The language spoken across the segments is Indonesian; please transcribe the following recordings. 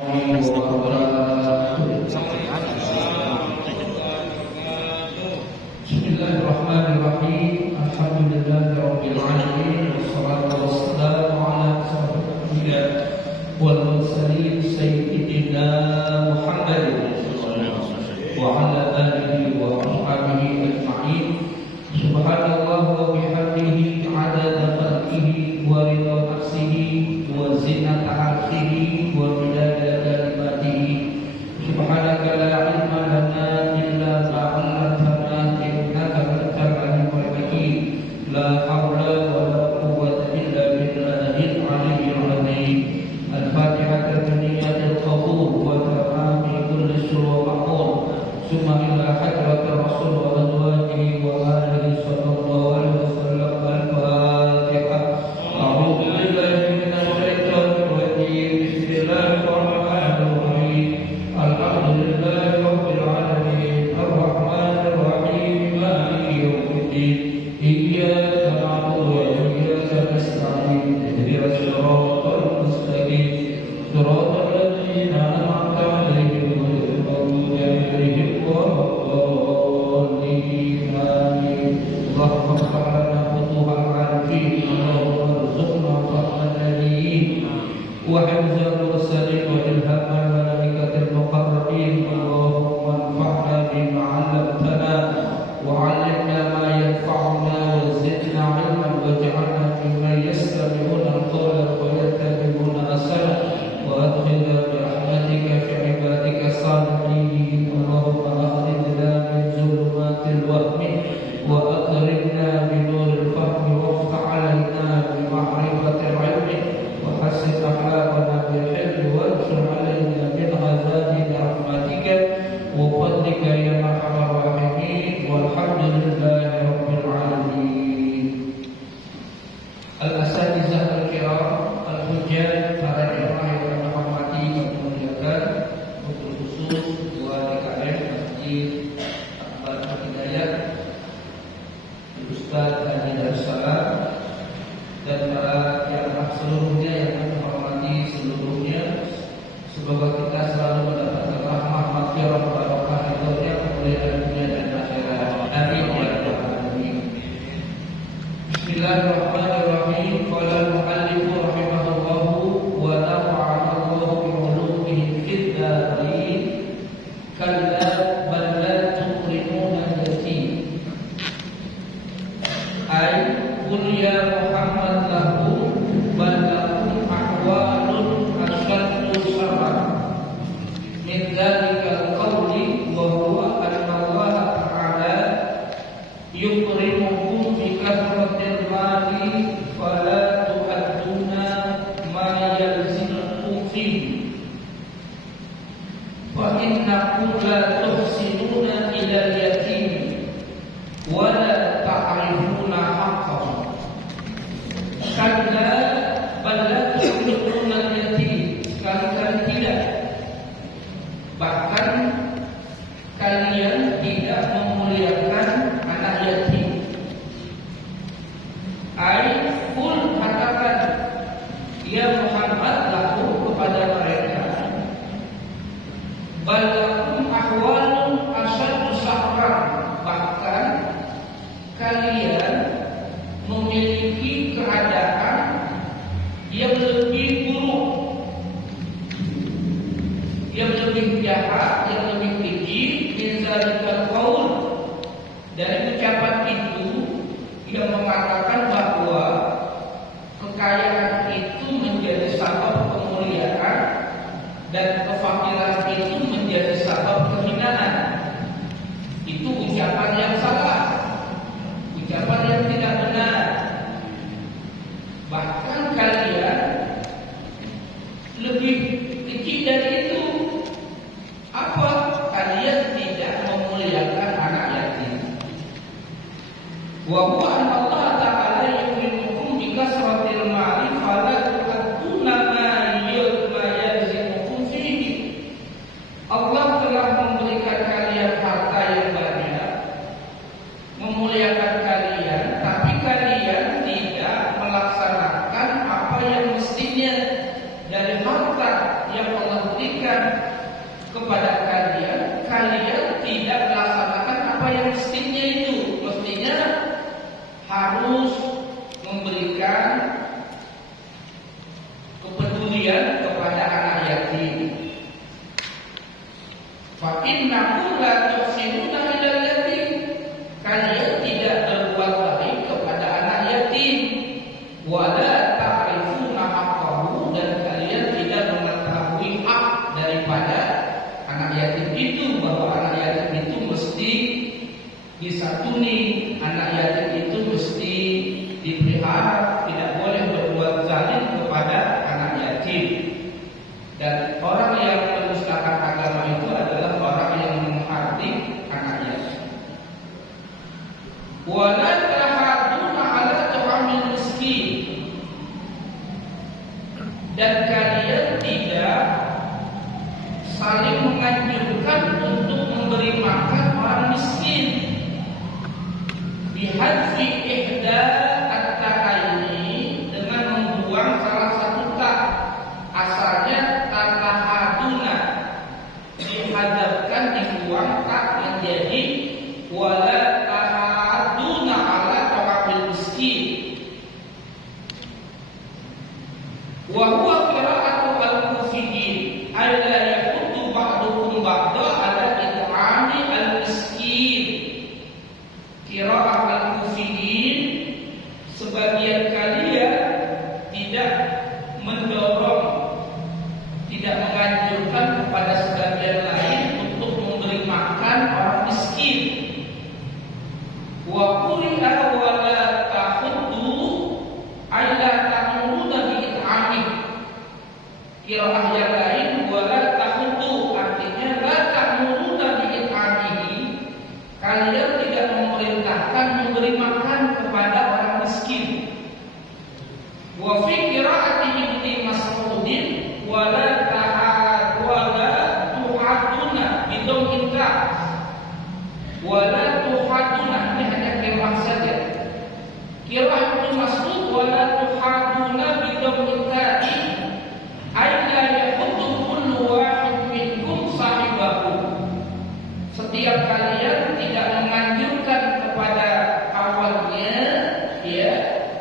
Bismillahirrahmanirrahim. Alhamdulillahirabbil alamin wassalatu wassalamu ala asyrofil anbiya wal mursalin sayyidina Muhammadin wa ala alihi wa ashabihi ajma'in. Subhanallah wa bihamdihi 'adada khalqihi wa ridha nafsihi wa zinata 'arshihi wa midada kalimatihi. Subhanaka la ilma lana illa ma 'allamtana innaka antal alimul hakim. La haula wa la quwwata illa billahil aliyyil azim. Al-Fatihah biniyatil qabul wa tamami kulli syuru' maqul. Summa ila hadratir rasul wa azwajihi wa alihi sallallahu alaihi wasallam. Al-Fatihah. A'udzu billahi minasy syaithanir rajim. Bismillahirrahmanirrahim. Alhamdulillahi rabbil alamin. Ar-Rahmanir Rahim. Maliki yaumiddin. Iyyaka na'budu wa iyyaka nasta'in. Ihdinas siratal mustaqim. Siratal ladzina an'amta 'alaihim ghairil maghdubi 'alaihim waladdallin. Amin. Allahumma ighfir lana futuhal 'arifin. Allahumma arzuqna fahman nabiyyin wa hifdzal mursalin wa ilhamal malaikatil muqarrabin. Allahumma anfa'na bima 'allamtana wa 'allimna ma yanfa'una wa zidna 'ilman waj'alna mimman yastami'una al-qawla wa yattabi'una ahsana wa adkhilna bi rahmatika fi 'ibadika as-salihin. Allahumma akhrijna min zulumatil wahmi wa akrimna bi nuril fahmi waftah 'alaina bi ma'rifatil 'ilmi wa hassin akhlaqana bil hilmi wanshur 'alaina min khaza'in rahmatika wa fadlika ya arhamar rahimin. Walhamdulillahi rabbil alamin. Al-asatizah al-kiram, al-hujjah, para jemaah yang kami hormati dan muliakan, untuk khusus Ketua DKM Masjid Al Hidayah Ustaz Haji Darussalam, dan para jemaah seluruhnya yang kami hormati seluruhnya. Semoga kita selalu mendapatkan rahmat, maghfirah, barokah, ridhonya, kemuliaan dunia dan akhirat. Amin ya rabbal alamin. Bismillahirrahmanirrahim. Qala al-mu'allif rahimahullahu wa nafa'ana Allahu bi 'ulumihi fid dharain. Kalla bal la tukrimuna al-yatim. Ay qul ya Muhammad lahu bal lakum ahwalun asyaddu syarran min dzalikal qawli wa huwa anna Allah ta'ala yukrimukum bi kathratil mali fala tu'adduna ma yalzimukum fihi fa innakum la tuhsinuna ila al-yatim wa la ta'rifuna haqqahu. Kalla bal la tukrimuna al-yatim. Sekali-kali tidak, bahkan kalian tidak memuliakan anak yatim. Ai qul, katakan ya Muhammad lahu kepada mereka, bal lakum ahwalun asyaddu syarran, bahkan kalian memiliki keadaan yang lebih buruk, yang lebih jahat, yang lebih keji. Min zalikal qaul, dari ucapan itu yang mengatakan bahwa kekayaan itu menjadi sabab kemuliaan dan kefakiran itu menjadi sabab kehinaan. Itu ucapan yang salah, ucapan yang tidak benar. Bahkan kalian lebih kecil dari itu. Apa? Kalian tidak memuliakan anak yatim. Wa huwa anna Allah ta'ala yukrimukum bi kasratil mali fala tu'adduna ma yalzimukum fihi. Allah telah memberikan kalian harta yang banyak, memuliakan kalian, tapi kalian tidak melaksanakan apa yang mestinya dari harta yang Allah berikan. memberikan kepada kalian, kalian tidak melaksanakan apa yang mestinya itu. Mestinya harus memberikan kepedulian kepada anak yatim. Fa innakum la tuhsinuna ilal yatim. Kalian tidak berbuat baik kepada anak yatim. Wala ta'rifuna haqqahu, dan kalian tidak mengetahui hak daripada anak yatim itu, bahwa anak yatim itu mesti disantuni, anak yatim itu mesti dipelihara, tidak boleh berbuat zalim kepada anak yatim. Dan orang yang mendustakan agama itu adalah orang yang menghardik anak yatim. Wala tahaduna ala ta'amil miskin, dan kalian tidak saling menganjurkan untuk memberi makan orang miskin. Bihadfi ihda at-ta'aini, dengan membuang salah satu tak. Asalnya tatahaduna, dihadapkan, dibuang tak menjadi wala tahaduna ala ta'amil miskin. Wa huwa qira'atu al-kufiyyin ay la yahuddu ba'dukum ba'da ala it'ami al-miskin. Qira'ah al-kufiyyin, sebagian kalian tidak mendorong, tidak menganjurkan kepada sebagian lain untuk memberi makan orang miskin. Wa quri'a wa la tahuddu ay la ta'muruna bi it'ami. Qira'ah yang lain wala tahuddu, artinya la ta'muruna bi it'amihi, kalian tidak memerintahkan memberi makan kepada orang miskin. Wa fi qira'ati Ibnu Mas'udin wala tuhaduna bidom inta, wala tuhaduna, ini hanya qira'ah saja. Qira'ah Ibnu Mas'ud wala tuhaduna bidom inta ay la yahuddu kullu wahid minkum sahibahu. Setiap kalian tidak menganjurkan kepada kawannya, ya,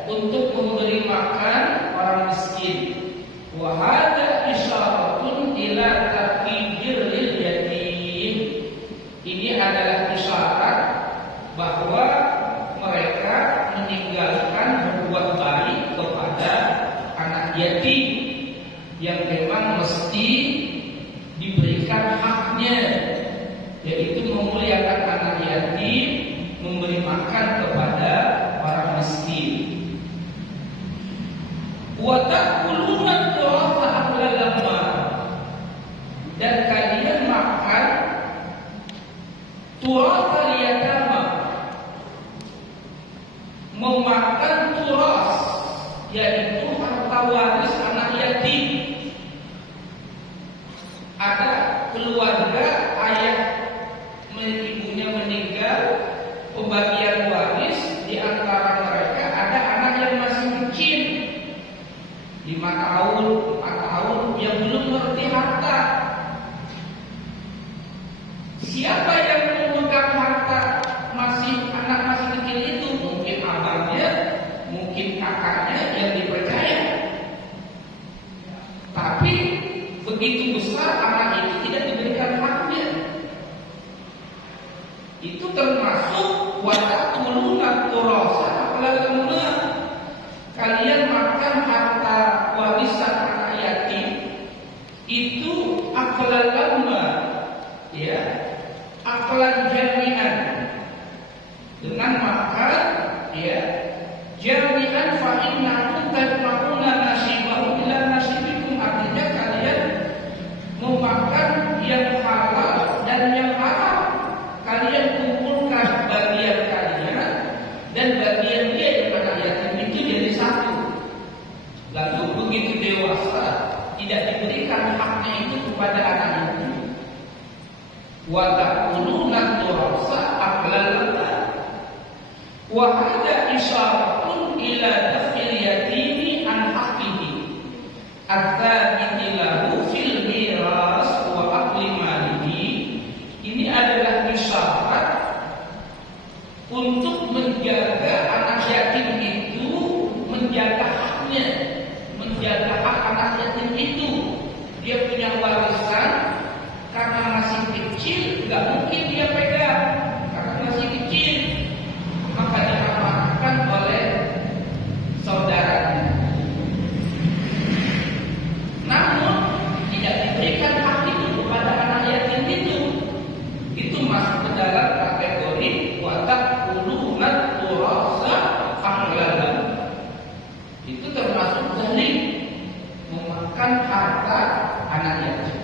untuk memberi makan orang miskin. Wa hadza isyaratun ila taqdir lil yatim. Ini adalah isyarat bahwa mereka meninggalkan berbuat baik kepada anak yatim yang memang mesti diberikan haknya, yaitu memuliakan anak yatim, memberi makan kepada orang miskin. Wa ta'kuluna turatha aklal lamma, dan kalian makan turatha yatama, memakan turas, yaitu harta waris anak yatim. Ada keluarga ayah ibunya meninggal, pembagian waris di antara mereka ada anak yang masih kecil, 5 tahun, 4 tahun, yang belum ngerti harta. Siapa yang memegang harta anak masih kecil itu? Mungkin abangnya, mungkin kakaknya yang dipercaya. Tapi begitu besar anak itu tidak diberikan haknya. Itu termasuk wata'kuluna turasa aqlaluna, kalian makan harta warisan anak yatim itu aqlaluna, ya, aqlan jami'an, dengan makan, ya, jami'an fa innakum tajma'una nasibahu ila nasibikum, artinya kalian memakan yang halal dan yang haram. Kalian kumpulkan bagian kalian dan bagian dia yang anak yatim itu jadi satu. Lalu begitu dewasa tidak diberikan haknya itu kepada anak itu. Wa ta'kuluna turasa aqlalana. Wa hadza isyaratun ila dafil yatimi an haqqihi. At-thabiti lahu fil miras kecil nggak mungkin dia pegang karena masih kecil, maka diamanahkan oleh saudaranya. Namun tidak diberikan hak itu kepada anak yatim itu masuk ke dalam kategori watak ulunat turasa anggalan. Itu termasuk zalim, memakan harta anak yatim.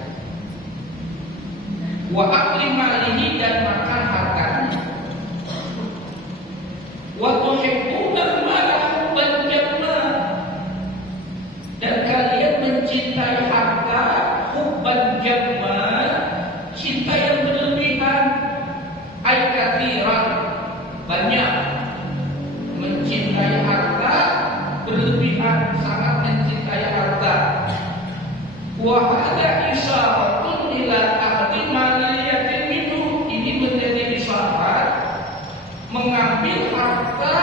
Wa akli malihi, dan makan hartanya. Wa tuhibbuna mala hubban jamma, dan kalian mencintai harta hubban jamma, cinta yang berlebihan. Ay kathiran, banyak, mencintai harta berlebihan, sangat mencintai harta. Wa hadza isyaratun ila ahdi malil yatim minhu, ini menjadi isyarat mengambil harta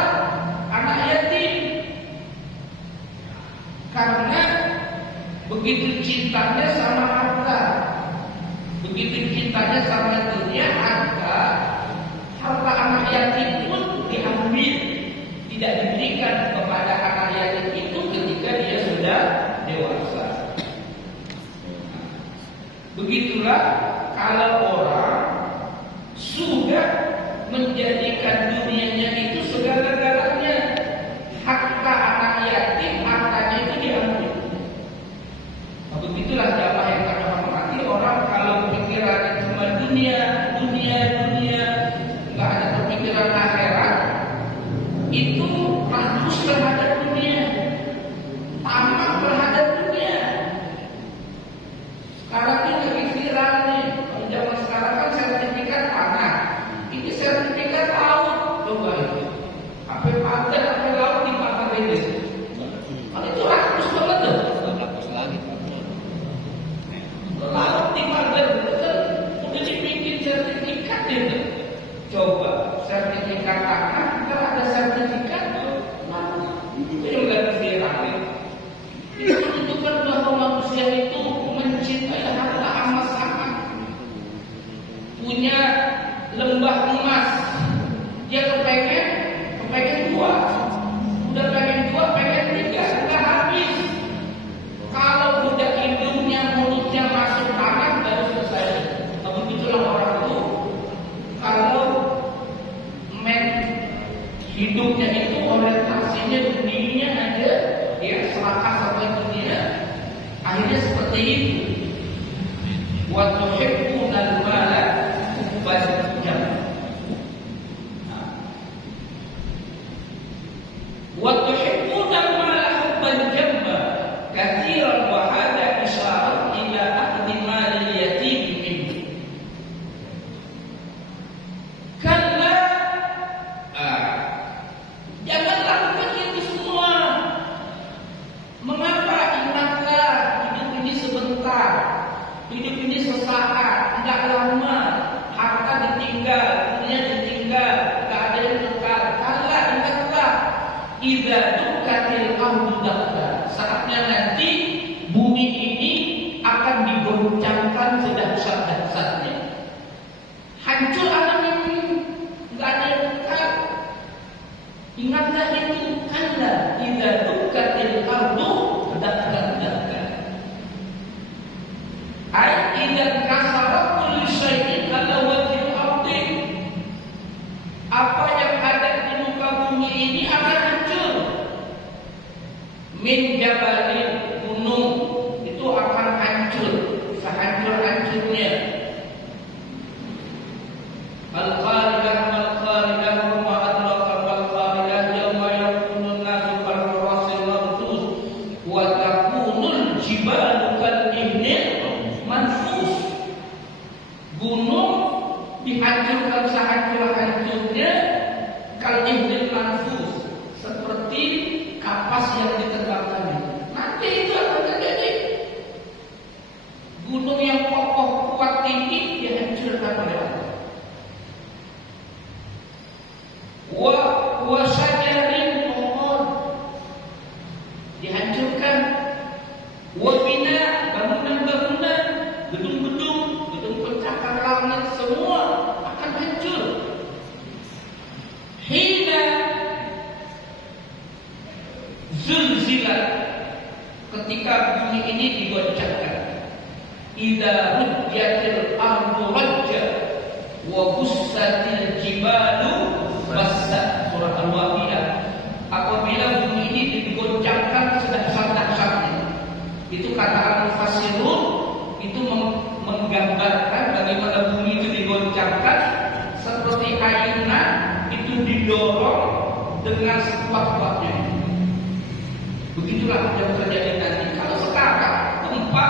anak yatim, karena begitu cintanya sama harta, begitu cintanya sama dunia, harta anak yatim pun diambil, tidak diberikan kepada anak yatim itu ketika dia sudah dewasa. Begitulah kalau orang sudah menjadikan dunianya itu segala-galanya, harta anak yatim, hartanya itu diambil. Nah, begitulah jamaah yang kami hormati, orang kalau pikirannya cuma dunia, nggak ada pemikiran akhirat, itu rakus terhadap dunia, tamak terhadap dunia. Sekarang ini lagi viral nih, kalau zaman sekarang kan sertifikat tanah, ini sertifikat laut. Coba itu, apa paten, apa laut di paten ini, kalau itu rakus banget tuh. Rakus lagi, laut di paten itu kan udah dibikin sertifikat itu. Coba sertifikat tanah, kita ada sertifikat itu yang nggak viral. Itu menunjukkan bahwa manusia itu mencintai harta amat sangat. Punya lembah emas, dia kepengen dua, udah pengen dua, pengen tiga, nggak habis. Kalau udah hidungnya, mulutnya masuk tanah, baru selesai. Begitulah orang itu. Kalau hidupnya itu orientasinya dunia aja, ya selaka sampai dunia, akhirnya seperti itu. Wa tuhibbunal mala hubban jamma. Wa tuhibbunal mala hubban jamma katsiran, wa hadza isyarat ila akhdhi malil yatim minhu. Jangan lakukan itu semua. Mengapa? Ingatlah, hidup ini sebentar, hidup ini sesaat, tidak lama. Harta ditinggal, dunia ditinggal, tidak ada yang kekal. Kala ingatlah, idza dukkatil ardu dakka, saatnya nanti bumi ini akan digoncangkan sedahsyat-dahsyatnya. Hancur alam ini, tidak ada yang kekal. Ingatlah itu, kalla idza dukkatil ardu dakkan. Ai idza kasarat kullu syai'in ala wajhil ardi, apa yang ada di muka bumi ini akan hancur. Min jabalin, gunung itu akan hancur, sehancur-hancurnya. Al-qari'ah mal-qari'ah wa adraka mal-qari'ah yauma yakunun nasu kal-farasil mabthus wa takunul jibalu kal-ihnil manfus. Gunung dihancurkan sehancur-hancurnya, kal-ihnil manfus, seperti kapas yang diterbangkan. Nanti itu akan terjadi. Gunung yang kokoh, kuat, tinggi dihancurkan oleh Allah. Wa syajarin, pohon dihancurkan. Wa bina, bangunan-bangunan, gedung-gedung, gedung pencakar langit, idza rujjatil ardu rajja wa bussatil jibalu bassa. Surah Al-Waqiah. Apabila bumi ini digoncangkan sedang-sedangnya, itu kata al-mufassirun itu menggambarkan bagaimana bumi itu digoncangkan seperti ayunan itu didorong dengan sekuat-kuatnya. Begitulah yang terjadi nanti. Kalau sekarang gempa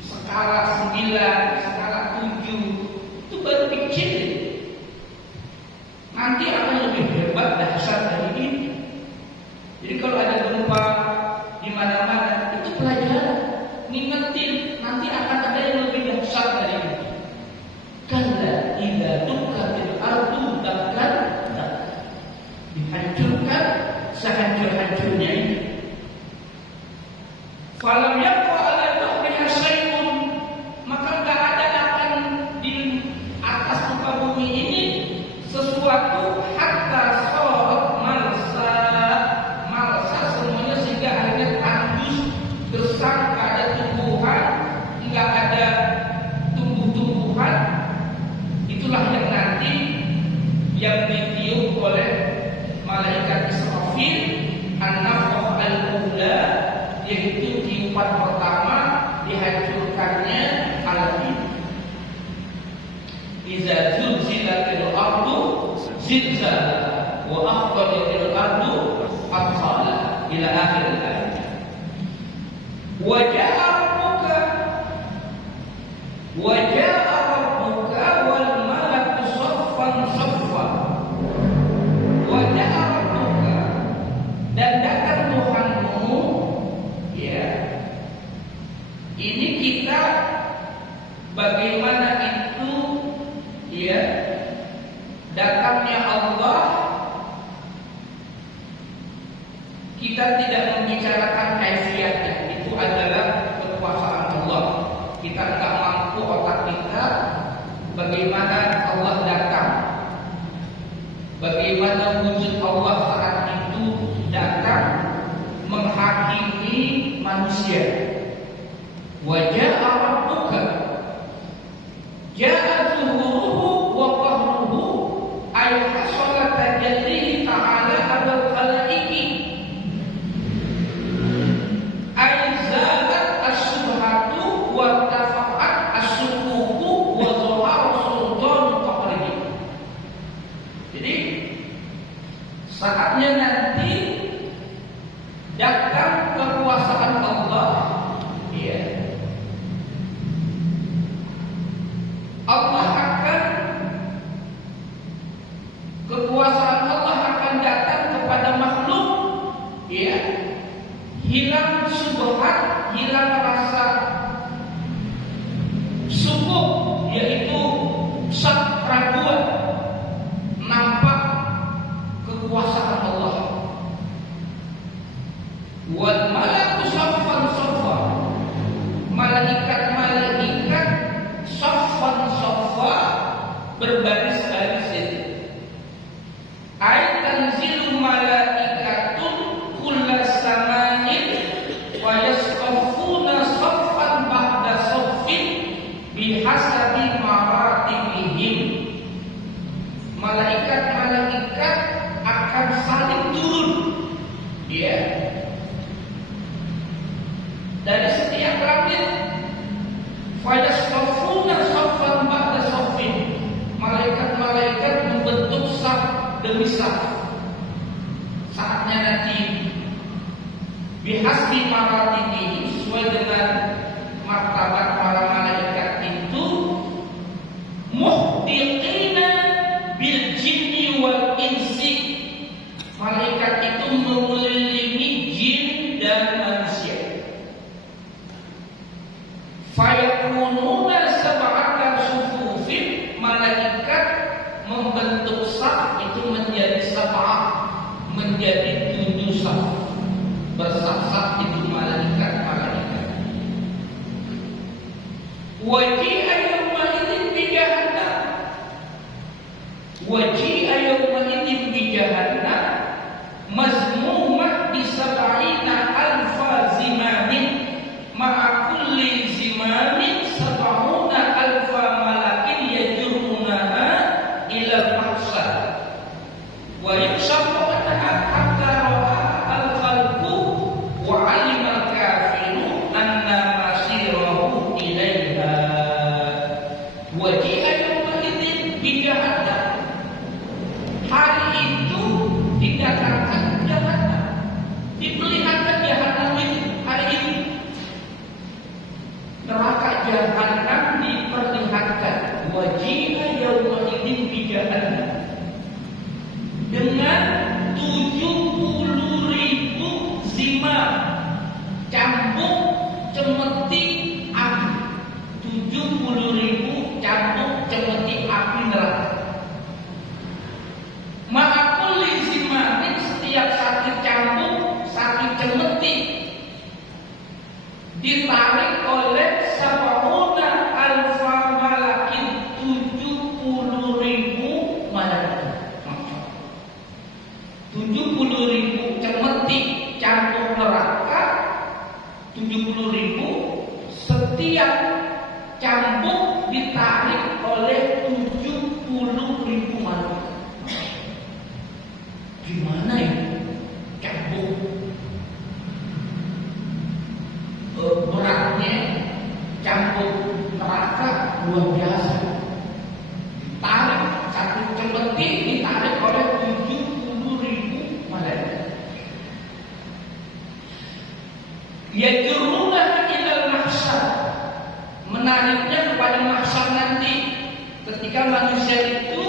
skala 9, skala 7 itu baru kecil. Nanti akan lebih hebat dahsyat dari ini. Jadi kalau ada gempa di mana-mana itu pelajaran, ngingetin nanti akan ada yang lebih dahsyat dari ini. Kalla idza dukkatil ardu dakkan, dihancurkan sehancur-hancurnya ini. Falam yaqwa ala dhahriha syai'un, maka enggak ada akan di atas muka bumi ini sesuatu hatta sarat malsa semuanya, sehingga akhirnya tandus gersang, enggak ada tumbuhan, enggak ada tumbuh-tumbuhan. Itulah yang nanti yang ditiup oleh malaikat Israfil, an-nafkhah al-ula, yaitu tiupan pertama dihancurkannya alam. Iza zulzilatil ardu zilzalaha wa akhrajatil ardu athqalaha ila akhir ayat. Wa jaa rabbuka wal malaku saffan saffa. Wa jaa rabbuka, dan datang Tuhanmu. Ya, ini kita bagaimana itu, ya, datangnya Allah. Kita tidak membicarakan kaifiyatnya, itu adalah kekuasaan Allah. Kita tidak mampu otak kita bagaimana Allah datang, bagaimana wujud Allah saat itu datang menghakimi manusia. Wajah rabbuka, ja'a zuhuruhu wa qahruhu, ay hasala tajallihi ta'ala abal khalaiki, ay zalat as-subhatu wa tafa'at as-sukuku wa zohar sultan qahrihi. Jadi saatnya nanti datang kekuasaan Allah, ya. Allah akan, kekuasaan Allah akan datang kepada makhluk, ya. Hilang subhat, hilang rasa sukuk, yaitu keraguan, nampak kekuasaan Allah. Wal malaku saffan saffa, malaikat saffan saffa, berbaris-baris itu. Ay tanzilu malaikatun kulla samanin wa yasqafuna saffan ba'da saffin bihasabi maratibihim. Malaikat-malaikat akan saling turun, ya, dari setiap langit. Fayasqafuna saffan ba'da saffin, malaikat-malaikat membentuk saf demi saf. Saatnya nanti bihasbi maratibi, sesuai dengan martabat para malaikat itu, muhdiqina bil jinni wal insi, malaikat itu mengelilingi jin dan manusia. Fayakununa sab'ata sufufin, malaikat membentuk saf itu menjadi sab'ah, menjadi 7 saf, bersaf-saf itu malaikat-malaikat. Waji'a yawma idzin bi jahannam, waji'a yawma idzin bi jahannam mazmumah bi sab'ina alfa zimamin ma'a kulli zimam cambuk ditarik oleh 70.000 malaikat. Gimana ini? Cambuk beratnya, cambuk neraka luar biasa. Ditarik satu cemeti ditarik oleh 70.000 malaikat. Yajruna ilal mahsyar, menariknya kepada mahsyar nanti ketika manusia itu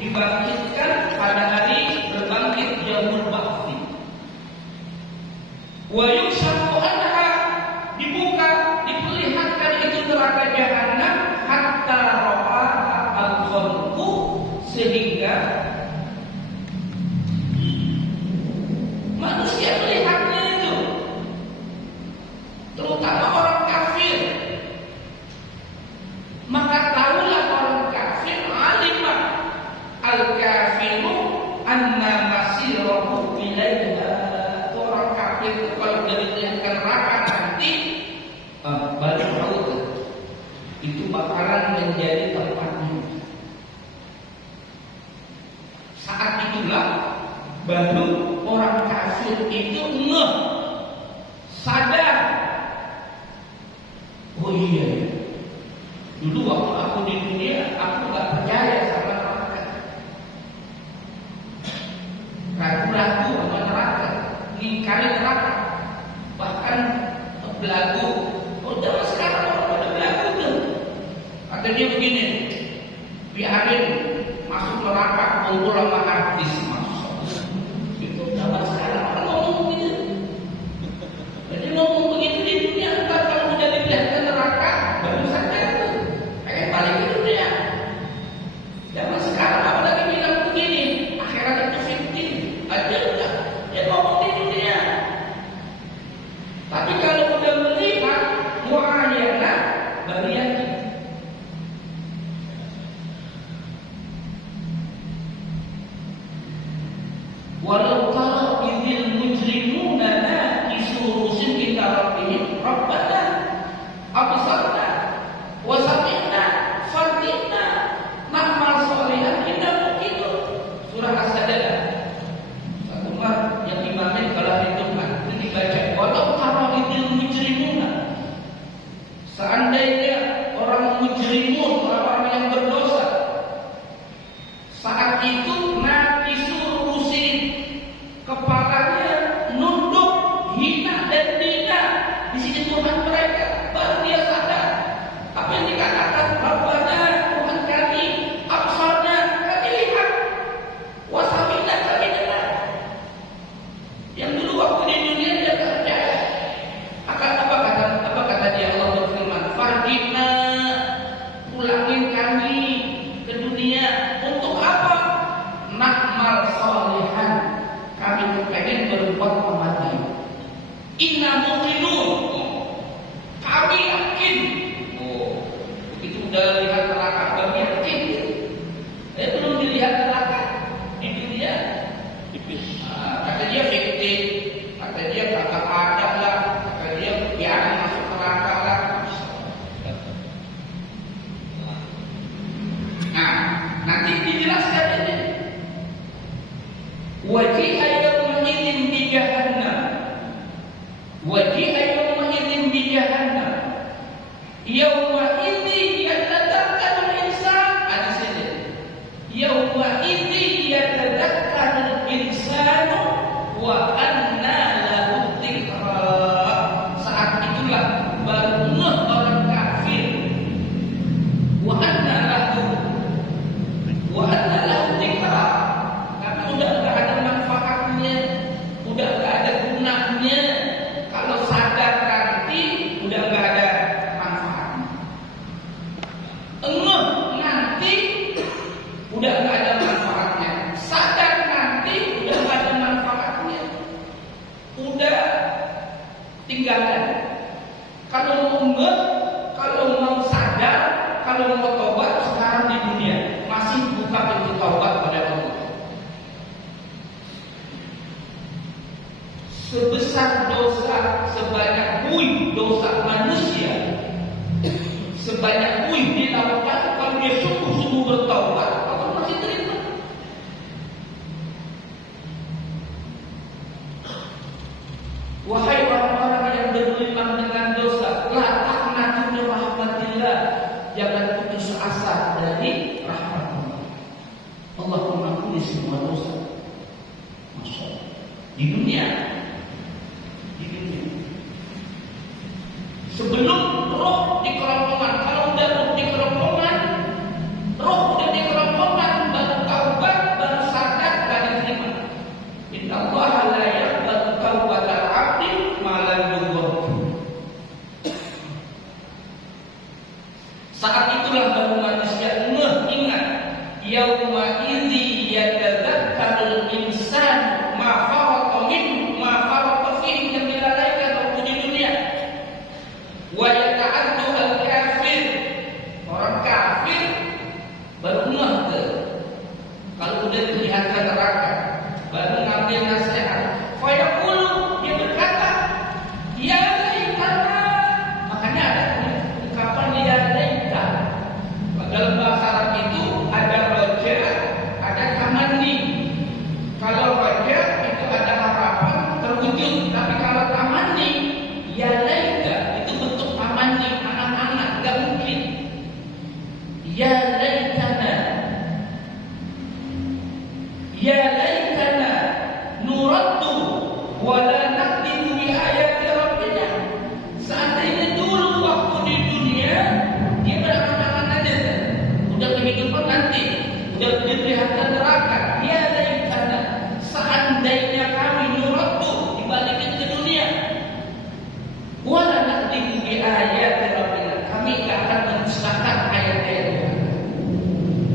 dibangkitkan pada hari berbangkit yaumul ba'ts. Wa yukshafu anha, dibuka, diperlihatkan itu neraka jahanam hatta ra'a al-khalqu, sehingga manusia melihatnya itu, terutama orang kafir. Maka tahulah orang kafir, alimah al-kafiru anna masirahu ilaiha. Orang kafir itu kalau dilihatkan neraka nanti balik laut itu bakalan menjadi tempatnya. Saat itulah baru orang kafir itu sadar. Oh iya ya, dulu waktu aku di dunia aku gak percaya sama neraka, ragu-ragu sama neraka, ngingkari neraka, bahkan belagu. Oh zaman sekarang orang pada belagu tuh. Kata dia begini, biarin masuk neraka kumpul sama artis, masuk. Itu zaman sekarang orang ngomong begitu. Jadi ngomong begitu di dunia, entar kalau udah dilihatkan neraka baru sadar tuh, pengen balik ke dunia. Zaman sekarang apalagi bilang begini, akhirat itu fiktif, aja udah dia ngomong di dunia. Tapi kalau udah melihat muayyanah baru yakin. Walau tara idzil mujrimuna nakisu rusul ila rabbihim rabbana absarna wa sami'na fartina na'mal shalihan inna muqinun. Surah As-Sajdah. Satu Umar yang imamin kalau hitungan itu dibaca walau tara idzil mujrimuna. Seandainya orang mujrimun, orang-orang yang berdosa, saat itu nakisu rusin, kepalanya nunduk, hina dan dina di sisi Tuhan mereka, baru dia sadar. Apa yang dikatakan Rabbana, Tuhan kami, absarna, kami lihat, wasamina, kami dengar. Yang dulu waktu di dunia dia tak percaya. Apa kata dia? Allah berfirman, farjina, pulangin kami ke dunia. Untuk apa? Na'mal shalihan, kami kepengen berbuat amal baik. Inna muqinun, kami yakin. Oh, begitu udah lihat neraka baru yakin. Belum dilihat neraka di dunia. Kata dia fiktif, kata dia kagak ada lah, kata dia biarin masuk neraka lah. Nah, nanti dijelaskan ini. Waji'a yawma idzin bi jahannam. Waji'a yawma idzin bi jahannam. Yawma idzin yatadzakkaru al-insan. Ada sini. Yawma idzin yatadzakkaru al-insanu wa anna lahu dzikra. Saat itulah baru orang kafir. Wa anna lahu dzikra. Tapi udah enggak ada manfaatnya, udah enggak ada gunanya. Kalau sadar nanti udah enggak ada manfaatnya. Nanti udah enggak ada manfaatnya. Sadar nanti udah enggak ada manfaatnya. Udah tinggalkan. Kalau mau sadar, kalau mau tobat sekarang di dunia masih buka pintu taubat pada Allah. Sebesar dosa, sebanyak bui dosa manusia, sebanyak buih dilakukan, kalau dia sungguh-sungguh bertaubat, Allah masih terima. Wahai orang-orang yang bergelimang dengan dosa, la taqnatu min rahmatillah, jangan putus asa dari rahmat Allah. Allah mengampuni semua dosa. Masya Allah. Di dunia. Sebelum roh di kerongkongan, kalau udah roh di kerongkongan, baru taubat, baru sadar, baru terima. Inna Allah la yaqbalu taubatal abdi ma lam yughargir. Saat itulah baru manusia ingat, yauma idzi yatadzakkarul insan ma farata min ma farata fihi min malaika waktu di dunia. Wa yata'addu al-kafir, orang kafir baru ngeh ke kalau udah kelihatan neraka, baru ngambil nasihat. Fa yaqulu, dia berkata, ya laitana, makanya ada ungkapan ya laita. Dalam bahasa Arab itu ada roja, ada tamanni. Kalau roja itu ada harapan terwujud, tapi kalau tamanni, ya laita itu bentuk tamanni, anak-anak, enggak mungkin. Ya laitana, ya laitana nuraddu wa la naqdimu bi ayati rabbina. Seandainya dulu waktu di dunia dia berangan-angan aja, udah kehidupan nanti, udah diperlihatkan neraka. Ya laitana, seandainya kami nuraddu, dibalikin ke dunia, wa la naqdimu bi ayati rabbina, kami enggak akan mendustakan ayat-ayat Tuhan.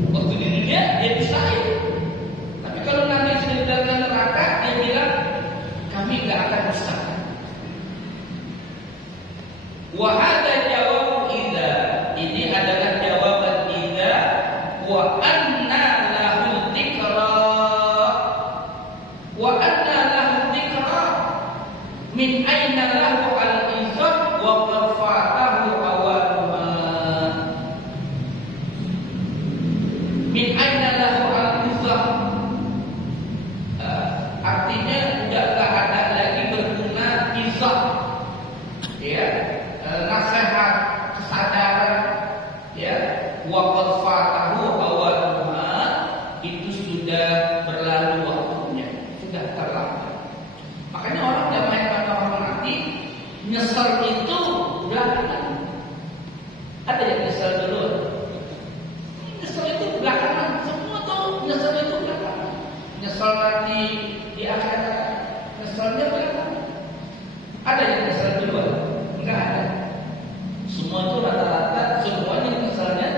Waktu di dunia dia dustakan. Tapi kalau nanti sudah dalam neraka, dia bilang kami enggak akan dustakan. Wa hadza jawab idza, ini adalah jawaban idza. Wa anna lahu dzikra, wa anna lahu dzikra, min aina lahu al-izab wa qad fatahu awaluha. Min aina lahu al-izab, artinya udah gak ada lagi berguna izab, ya, nasihat, kesadaran, ya. Wa qad fatahu awaluha, itu sudah berlalu waktunya, sudah terlambat. Makanya orang yang main orang mati, nyesel itu belakangan. Ada yang nyesel dulu. Nyesel itu belakangan. Semua tuh nyesel itu belakangan. Nyesel nanti di akhirat, nyeselnya belakangan. Ada yang nyesel dulu? Enggak ada. Semua itu rata-rata semuanya nyeselnya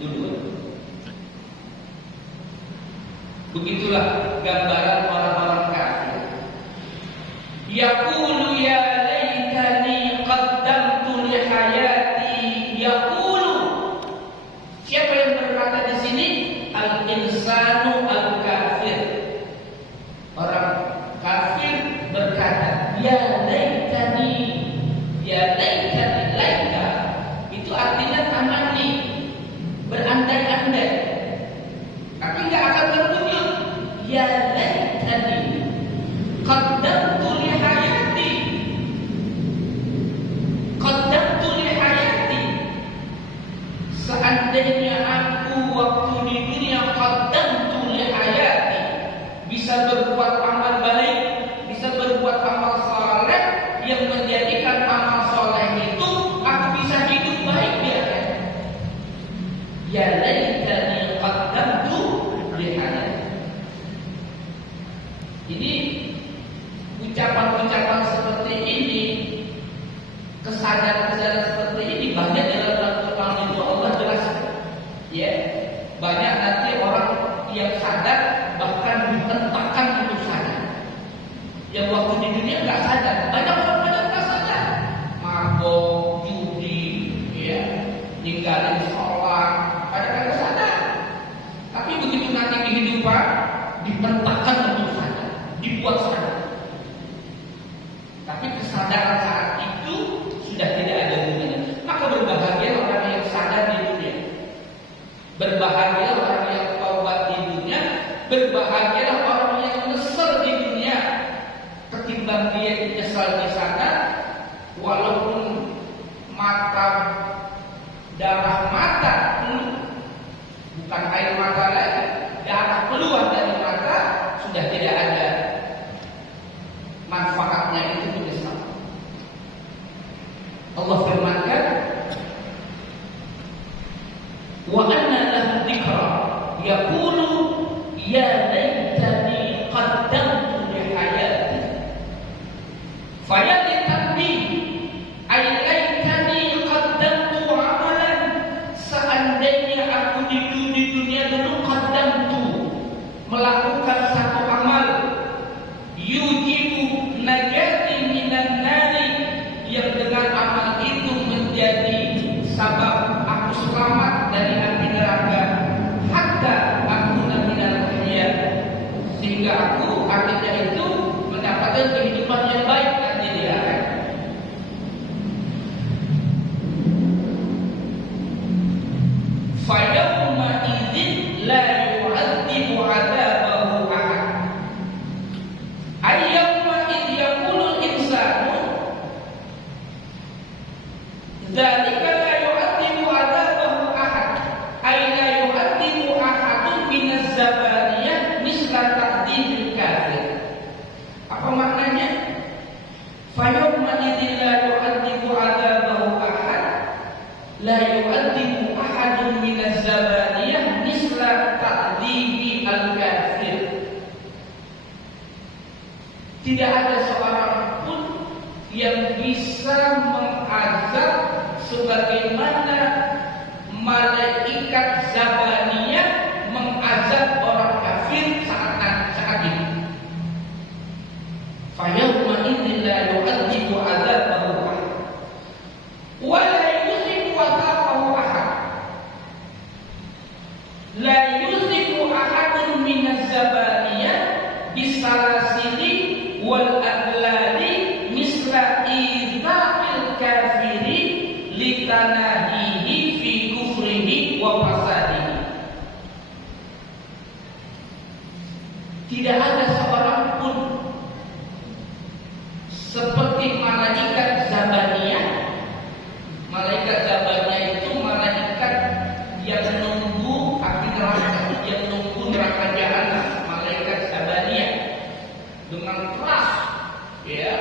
dulu. Begitulah gambaran orang-orang kafir. Yaqulu ya laitani qaddamtu li hayati. Yaqulu, siapa yang berkata di sini? Al-insanu al-kafir. Orang kafir berkata, ya laitani, ya laitani. Laita itu artinya tamanni, berandai-andai, tapi enggak akan terwujud. Ya laitani qaddamtu li hayati, qaddamtu li hayati. Seandainya aku waktu di dunia qaddamtu li hayati, bisa berbuat amal baik, bisa berbuat amal saleh yang menjadikan amal saleh itu aku bisa hidup baik di akhirat. Ya laitani qaddamtu li hayati. Ini ucapan-ucapan seperti ini, kesadaran-kesadaran seperti ini banyak dalam Al-Quran itu Allah jelaskan. Ya, banyak nanti orang yang sadar bahkan dihentakkan untuk sadar. Yang waktu di dunia nggak sadar, banyak orang yang nggak sadar, mabok, judi, ya, ninggalin sekolah, banyak yang nggak sadar. Tapi begitu nanti kehidupan dihentakkan untuk sadar, dibuat sadar. Tapi kesadaran saat itu sudah tidak ada gunanya. Maka berbahagia orang Berbahagialah orang yang nyesel di dunia ketimbang dia nyesal di sana, walaupun mata darah mata bukan air mata lagi, darah keluar dari mata sudah tidak ada manfaatnya itu menyesal. Allah firmankan, wa anna lahu dzikra yaqulu ya laitani qaddamtu li hayati fayaditani ay laitani qaddamtu amalan, seandainya aku di dunia dulu qaddamtu melakukan satu amal yujibu najati minan nari, yang dengan amal itu menjadi sabab aku selamat dari api neraka, hatta aku minal hayat, sehingga aku akhirnya itu mendapatkan kehidupan yang baik nanti di akhirat. Fa yawma idzin la yu'adzibu 'adzabahu ahad. Ayyawma idz yaqulul insanu dzalika la yu'adzibu 'adzabahu ahad, ay la yu'adzibu ahadun minaz zabaniyah misla ta'dzibil kafir. Apa maknanya? Fa yawma idzin la yu'adzibu 'adzabahu ahad, la yu'adzibu ahadun minaz zabaniyah misla ta'dzibi al-kafir. Tidak ada seorang pun yang bisa mengazab sebagaimana malaikat zabaniyah mengazab orang kafir saat ini. Fa yawma idzin la yu'adzibu 'adzabahu ahad wa la yuzibu 'adzabahu ahad, la yuzibu ahadun minaz zabaniyah bisalasili wal adlali misla idzaqil kafiri litanahihi fi kufrihi wa fasadihi. Tidak ada seorang pun seperti malaikat zabaniyah. Malaikat zabaniyah itu malaikat yang menunggu api neraka, yang menunggu neraka jahanam. Malaikat zabaniyah dengan keras ya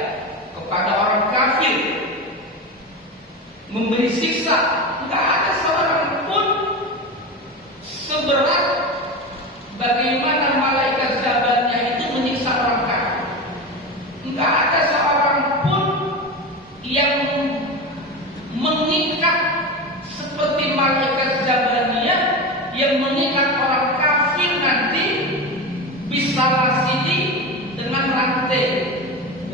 kepada orang kafir, memberi siksa. Tidak ada seorang pun seberat bagaimana malaikat zabaniyah itu menyiksa orang kafir. Tidak ada seorang pun yang mengikat seperti malaikat zabaniyah yang mengikat orang kafir nanti bisalasidi dengan rantai,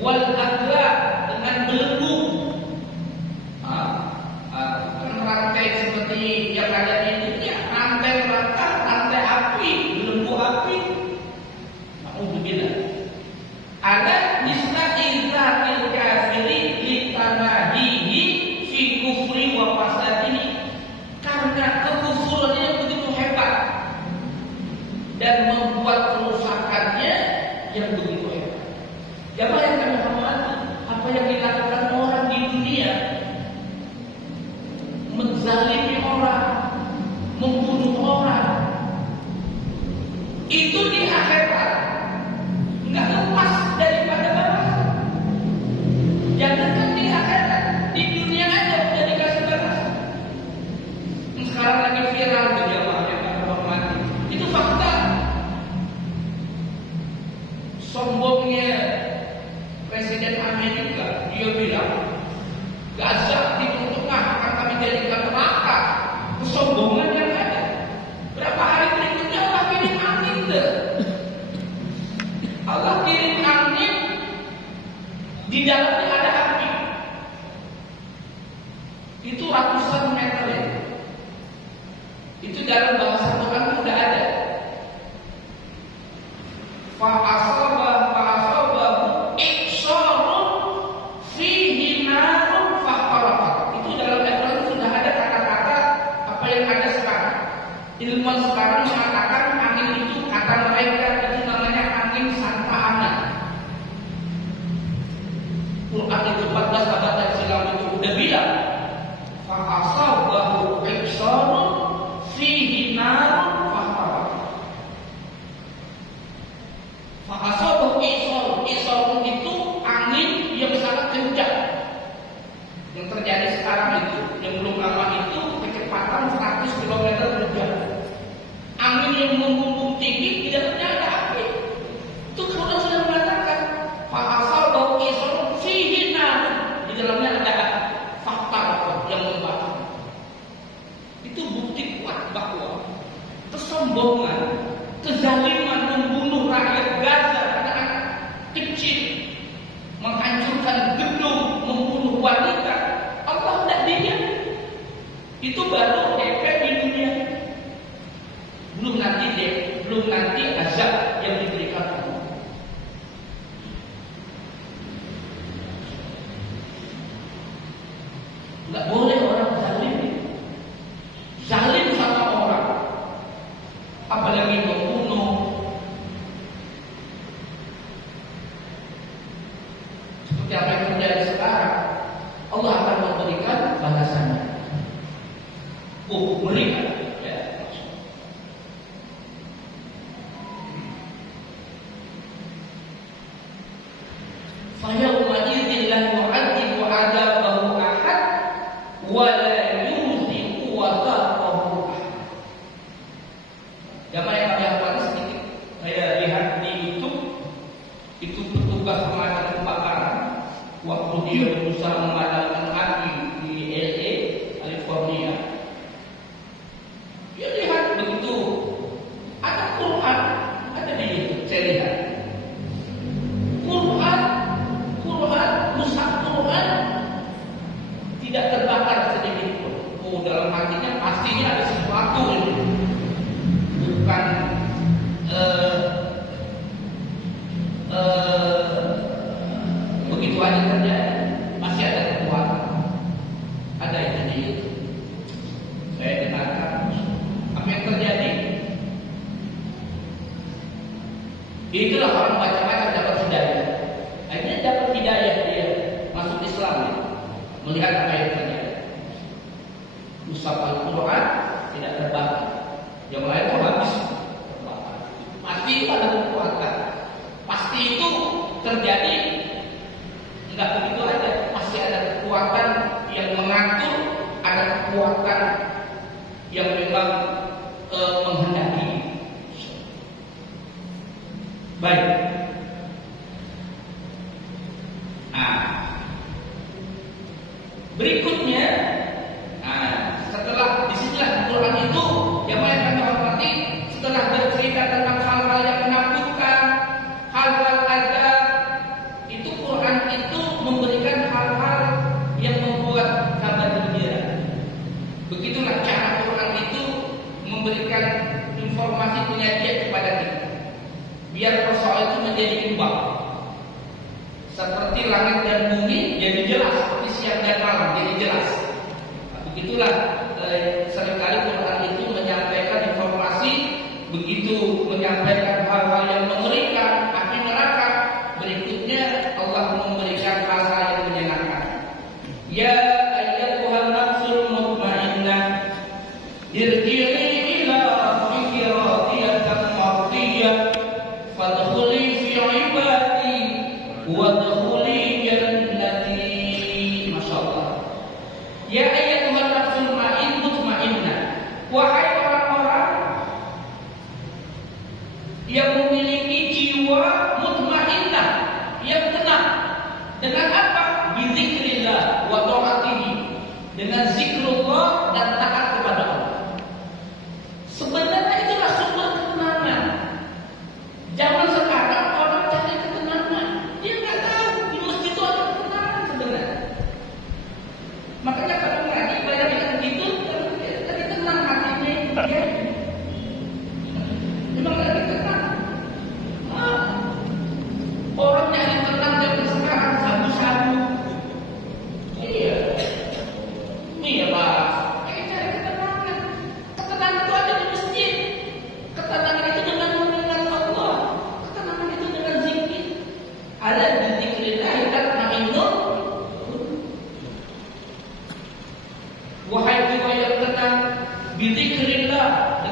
wal agla dengan belenggu. Bukan rantai seperti yang ada di dunia, rantai neraka, rantai api, belenggu api. Na'udzubillah. Ada misla idzaqil kafiri litanahihi fi kufri wa fasadihi, karena kekufurannya begitu hebat dan membuat kerusakannya yang begitu hebat. Jamaah yang kami hormati, apa yang dilakukan orang di dunia, menzalimi orang, membunuh orang, itu di akhirat nggak lepas daripada balasan. Jangankan di akhirat, di dunia aja udah dikasih balasan. Sekarang lagi viral tuh jamaah yang kami hormati. Itu fakta. Sombongnya Presiden Amerika, dia bilang Gaza di tengah akan kami jadikan neraka. Kesombongan yang ada. Berapa hari berikutnya Allah kirim angin deh. Allah kirim angin, di dalamnya ada api. Itu ratusan meter ya. Itu dalam bahasa Quran sudah ada. Fa'asabahu iksarun fihi narun faqarakat. Itu dalam Al-Quran sudah ada kata-kata apa yang ada sekarang. Ilmuwan sekarang mengatakan angin itu kata mereka angin membumbung tinggi, di dalamnya ada api. Itu Quran sudah mengatakan, fa'asal bau isor fihi nar, di dalamnya ada fakta yang membakar. Itu bukti kuat bahwa kesombongan, kezaliman membunuh rakyat Gaza, anak-anak kecil, menghancurkan gedung, membunuh wanita, Allah tidak diam. Itu baru efek di dunia. Belum nanti azab yang diberikan Allah. Enggak boleh orang zalim sama orang, apalagi membunuh. Seperti apa yang terjadi sekarang, Allah akan memberikan balasannya. Meriah, ya. Fayawma idzin la yu'adzibu 'adzabahu ahad wa la yuziqu wathaqahu ahad. Jamaah yang kami hormati, sedikit saya lihat di YouTube, itu petugas pemadam kebakaran waktu dia berusaha memadamkan api di LA, California. Dia lihat begitu ada Quran, ada di YouTube, saya lihat Mushaf Quran tidak terbakar sedikit pun. Oh, dalam hatinya pastinya ada sesuatu ini. Bukan begitu aja terjadi, masih ada kekuatan. Ada itu di YouTube. Saya dengarkan apa yang terjadi. Itulah orang baca-baca dapat hidayah. Akhirnya dapat hidayah, dia masuk Islam ya. Melihat apa yang terjadi. Mushaf Al-Quran tidak terbakar, yang lain itu habis terbakar. Pasti itu ada kekuatan. Pasti itu terjadi. Enggak begitu aja. Pasti ada kekuatan yang mengatur, ada kekuatan yang memang menghendaki. Baik. Berikutnya, setelah disinilah Quran itu yang kami hormati, setelah bercerita tentang hal-hal yang menakutkan, hal-hal adab, itu Quran itu memberikan hal-hal yang membuat kabar gembira. Begitulah cara Quran itu memberikan informasi penyajian kepada kita, biar persoalan itu menjadi imbang. Seperti langit dan bumi jadi jelas, seperti siang dan malam jadi jelas. Begitulah seringkali Quran itu menyampaikan informasi, begitu menyampaikan hal-hal yang mengerikan, api neraka. Berikutnya Allah memberikan hal-hal yang menyenangkan. Ya ayyatuhan nafsul mutmainnah, irji'i ila rabbiki radiyatan mardiyah, fadkhuli fi ibadi wadkhuli jannati. Masyaallah. Ya ayyatuhan nafsul mutmainnah, wahai orang-orang yang memiliki jiwa mutmainnah, yang tenang. Dengan apa? Bizikrillah wa ta'atihi, dengan zikrullah dan taat kepada Allah. Sebenarnya itulah sumber ketenangan. Zaman sekarang orang cari ketenangan, dia nggak tahu di masjid itu ada ketenangan sebenarnya. Makanya kalau ngaji banyak yang gitu, jadi tenang hatinya, ya. Memang lagi tenang. Orang yang tenang zaman sekarang sabu-sabu. Iya. Iya lah. Cari ketenangan. Ketenangan itu ada di masjid. Ketenangan itu dengan mengingat Allah. Ketenangan itu dengan zikir. Ada di zikrillah tatma'innul. Wahai jiwa yang tenang, bizikrillah,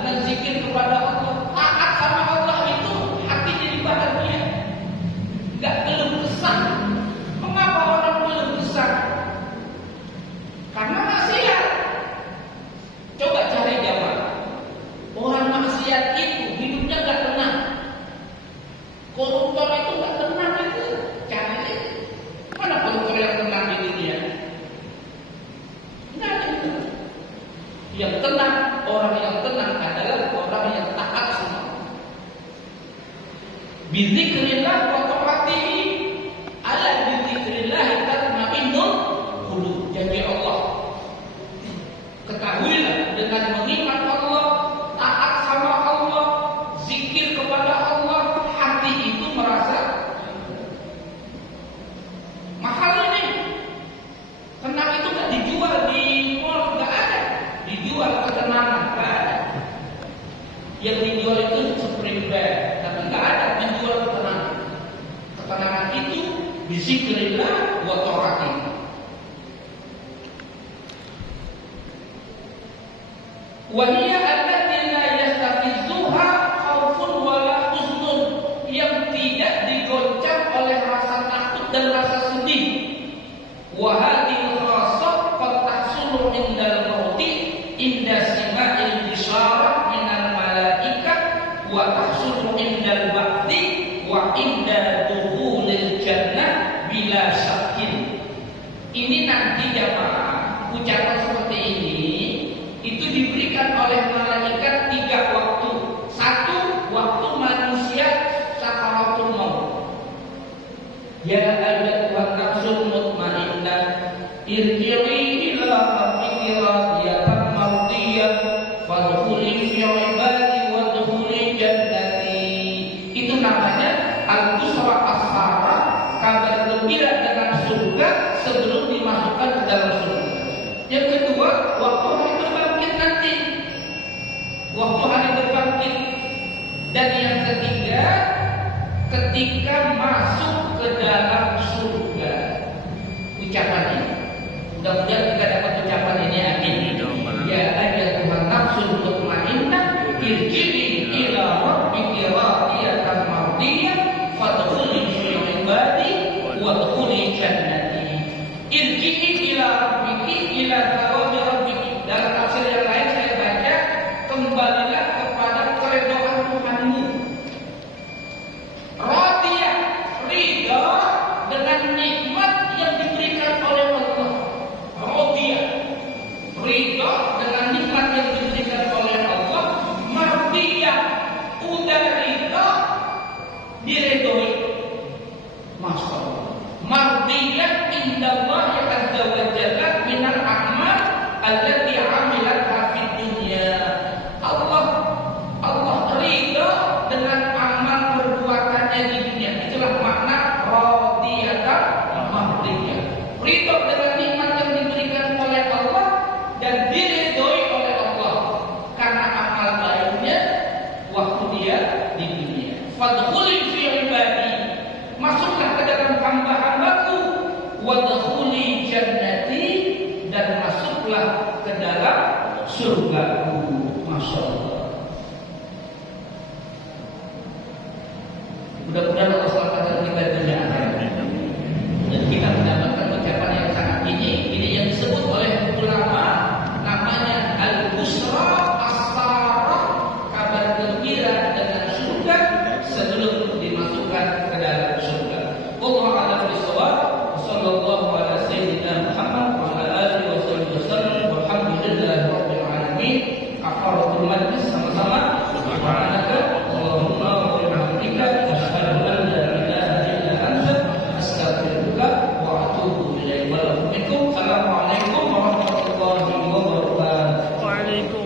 Yang tenang, orang yang tenang adalah orang yang taat sama Allah. Bizikrillah wa ta'atihi, ala bizikrillah tatma'innul qulub. Janji Allah. Ketahuilah dengan mengingat Allah, taat sama Allah, zikir kepada Allah, hati itu merasa mahal ini. Tenang itu gak dijual di mall, gak ada. Dijual ketenangan, gak ada. Yang dijual itu spring bed, tapi gak ada menjual ketenangan. Ketenangan itu bizikrillah wa ta'atihi. Wahia allati la yastafizuha khaufun wala huznun, yang tidak digoncang oleh rasa takut dan rasa sedih. Wa hadhihi khasah qad tahsulu indal mauti inda sima'il bisharah minal malaikah, wa tahsulu indal ba'thi wa inda dukhulil jannah bila syakkin. Ini nanti jamaah, ucapan seperti ini itu diberikan oleh malaikat 3 waktu. 1, waktu manusia sakaratul maut. Ya ayyatuhan nafsul mutmainnah, irji'i ila rabbiki radiyatan mardiyah, fadkhuli fi ibadi wadkhuli jannati. Itu namanya al-busra as-sarah, kabar gembira dengan surga sebelum dimasukkan ke dalam surga. Yang kedua, waktu hari berbangkit nanti, waktu hari berbangkit. Dan yang ketiga, ketika masuk ke dalam surga. Ucapan ini, mudah-mudahan kita dapat ucapan ini. Amin. Ya ayyatuhan nafsul mutmainnah, irji'i ila rabbiki radiyatan mardiyah, fadkhuli fi ibadi wadkhuli jannati. Irji'i ila rabbiki ila thawabi rabbiki. Dalam tafsir yang lain saya baca, kembalilah kepada keridhaan Tuhanmu. Radiyah, ridha dengan nikmat yang diberikan oleh Allah. Radiyah, ridha dengan nikmat yang diberikan oleh Allah. Mardiyah, udah ridha, diridhoi. Masya Allah. Mardiyah indallah azza wa jalla minal a'mal allati 'amilatha fid dunya. Allah ridha dengan amal perbuatannya di dunia. Itulah makna radiyatan mardiyah. Ridha dengan nikmat yang diberikan oleh Allah dan diridhoi oleh Allah karena amal baiknya waktu dia di dunia. Fadkhuli fi ibadi, masuklah ke dalam hamba-hambaku, wadkhuli jannati, dan masuklah ke dalam surgaku. Masya Allah.